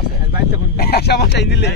আছে সমস্যা দিলে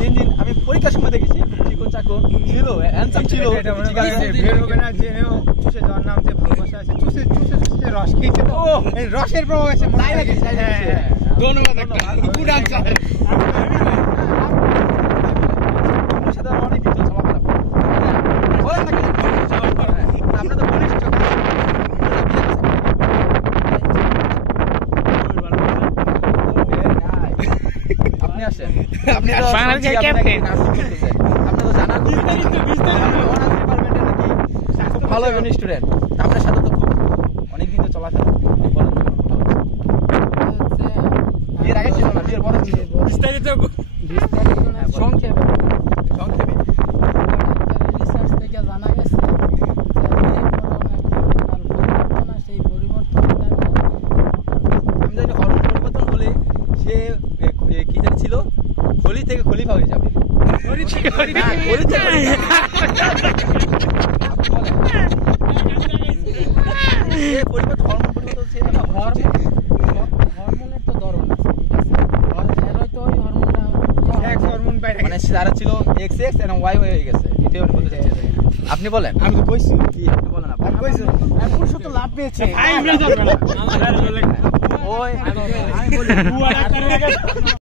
দিন দিন আমি পরীক্ষার সময় দেখেছি চিকন চাকন ছিল হ্যান্ডসাম ছিল চুষে যাওয়ার নাম যে ভালোবাসা আছে চুষে চুষে চুষে রস খেয়েছে তো এই রসের প্রভাব আছে ধন্যবাদ গুড আনসার অনেক কিছু চলাফেরা বলেন না কিছু আমরা তো বলিস আপনি আসেন আপনি বাংলাদেশের ক্যাপ্টেন আপনি তো জানা খুব ভালো একজন স্টুডেন্ট আপনার সাথে তো খুব অনেকদিন তো চলাফেরা বলেন বিয়ের আগে ছিল না বিয়ের পরে ছিল বিস্তারিত সংক্ষেপে রিসার্চ থেকে জানা গেছে সেই পরিবর্তন আমি জানি হরমোন পরিবর্তন হলে সে কি জানি ছিল খলি থেকে খলিফা হয়ে যাবে হরমোনের তো ধরন মানে যারা ছিল এক্স এক্স এবং ওয়াই ওয়াই হয়ে গেছে এটাই আমি বলতে চাচ্ছি আপনি বলেন আমি তো কইছি কি আপনি বলেন আপনি কইছি পুরুষ তো লাভ পেয়েছে ওই